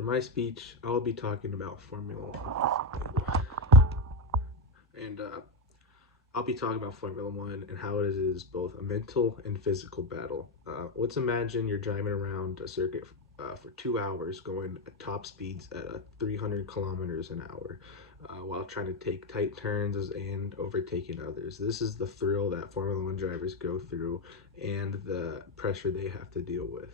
For my speech, I'll be talking about Formula One. And I'll be talking about Formula One and how it is both a mental and physical battle. Let's imagine you're driving around a circuit for 2 hours going at top speeds at 300 kilometers an hour while trying to take tight turns and overtaking others. This is the thrill that Formula One drivers go through and the pressure they have to deal with.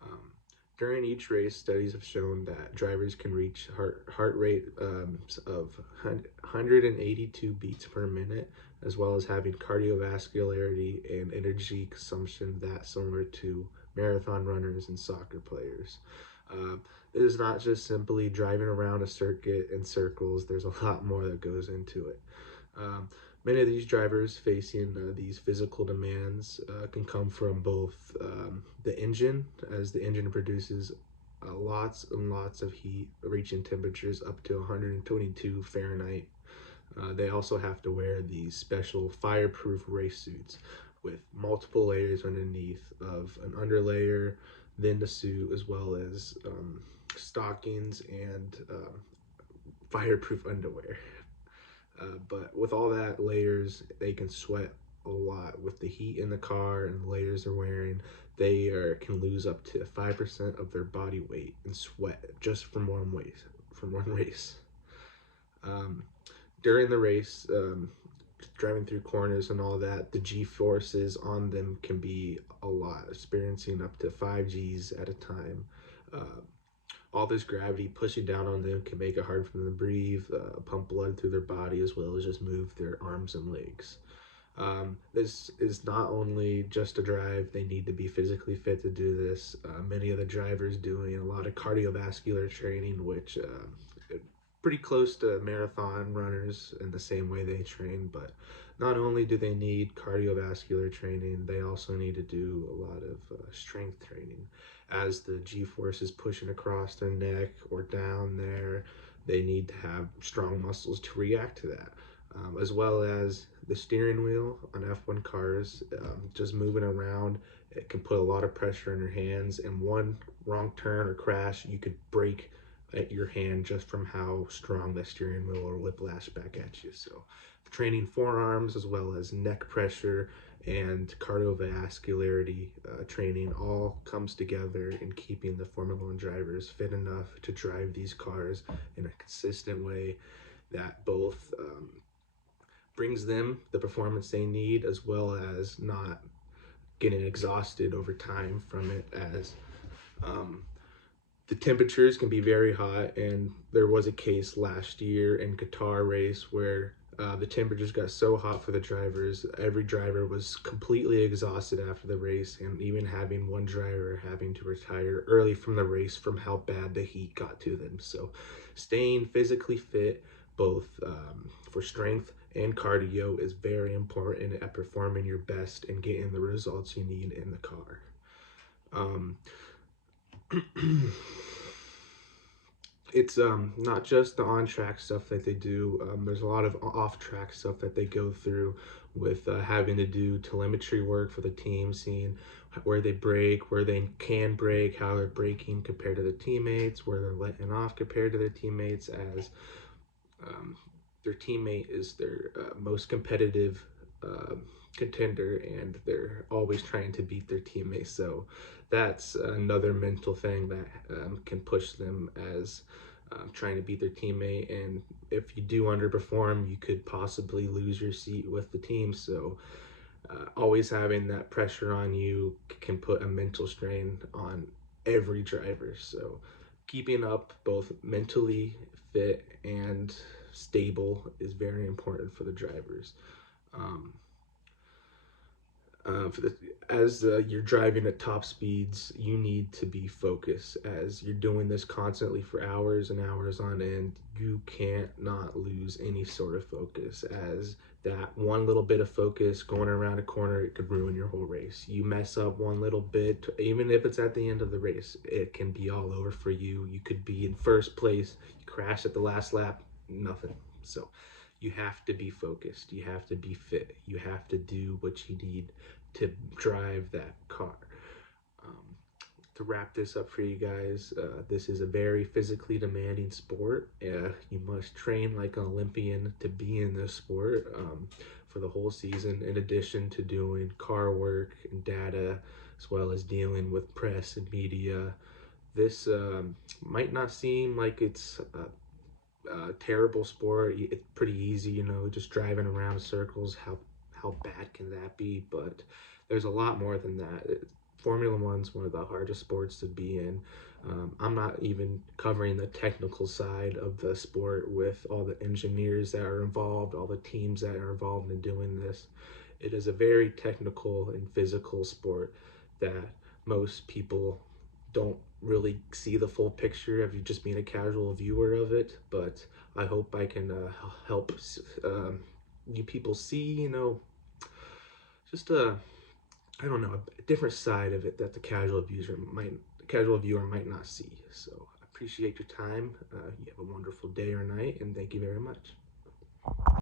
Um, During each race, studies have shown that drivers can reach heart rate of 182 beats per minute, as well as having cardiovascularity and energy consumption that's similar to marathon runners and soccer players. Uh, it is not just simply driving around a circuit in circles, there's a lot more that goes into it. Um, Many of these drivers facing these physical demands can come from both the engine, as the engine produces lots and lots of heat, reaching temperatures up to 122 Fahrenheit. They also have to wear these special fireproof race suits with multiple layers underneath of an underlayer, then the suit, as well as stockings and fireproof underwear. But with all that layers, they can sweat a lot. With the heat in the car and the layers they're wearing, can lose up to 5% of their body weight in sweat just from one race. From one race. Um, During the race, driving through corners and all that, the G forces on them can be a lot, experiencing up to 5 Gs at a time. Uh, all this gravity pushing down on them can make it hard for them to breathe, pump blood through their body, as well as just move their arms and legs. This is not only just a drive, they need to be physically fit to do this. Many of the drivers doing a lot of cardiovascular training, which pretty close to marathon runners in the same way they train. But not only do they need cardiovascular training, they also need to do a lot of strength training. As the G-force is pushing across their neck or down there, they need to have strong muscles to react to that. As well as the steering wheel on F1 cars, just moving around, it can put a lot of pressure on your hands, and one wrong turn or crash, you could break at your hand just from how strong the steering wheel will whiplash back at you. So training forearms as well as neck pressure and cardiovascularity training all comes together in keeping the Formula One drivers fit enough to drive these cars in a consistent way that both brings them the performance they need, as well as not getting exhausted over time from it, as um, the temperatures can be very hot. And there was a case last year in Qatar race where the temperatures got so hot for the drivers, every driver was completely exhausted after the race, and even having one driver having to retire early from the race from how bad the heat got to them. So staying physically fit, both for strength and cardio, is very important at performing your best and getting the results you need in the car. Um, it's not just the on-track stuff that they do. There's a lot of off-track stuff that they go through with having to do telemetry work for the team, seeing where they break, where they can break, how they're breaking compared to the teammates, where they're letting off compared to their teammates, as um, their teammate is their most competitive contender, and they're always trying to beat their teammates. So that's another mental thing that can push them, as trying to beat their teammate. And if you do underperform, you could possibly lose your seat with the team. So always having that pressure on you can put a mental strain on every driver. So keeping up both mentally fit and stable is very important for the drivers. Um, for the, as you're driving at top speeds, you need to be focused. As you're doing this constantly for hours and hours on end, you can't not lose any sort of focus, as that one little bit of focus going around a corner, it could ruin your whole race. You mess up one little bit, even if it's at the end of the race, it can be all over for you. You could be in first place, you crash at the last lap, nothing. So you have to be focused, you have to be fit, you have to do what you need to drive that car. Um, To wrap this up for you guys, this is a very physically demanding sport. You must train like an Olympian to be in this sport for the whole season, in addition to doing car work and data, as well as dealing with press and media. This might not seem like it's a terrible sport. It's pretty easy, you know, just driving around circles. How bad can that be? But there's a lot more than that. Formula One's one of the hardest sports to be in. I'm not even covering the technical side of the sport with all the engineers that are involved, all the teams that are involved in doing this. It is a very technical and physical sport that most people don't really see the full picture of you just being a casual viewer of it. But I hope I can help you people see, you know, just I don't know, a different side of it that the casual viewer might not see. So I appreciate your time. You have a wonderful day or night, and thank you very much.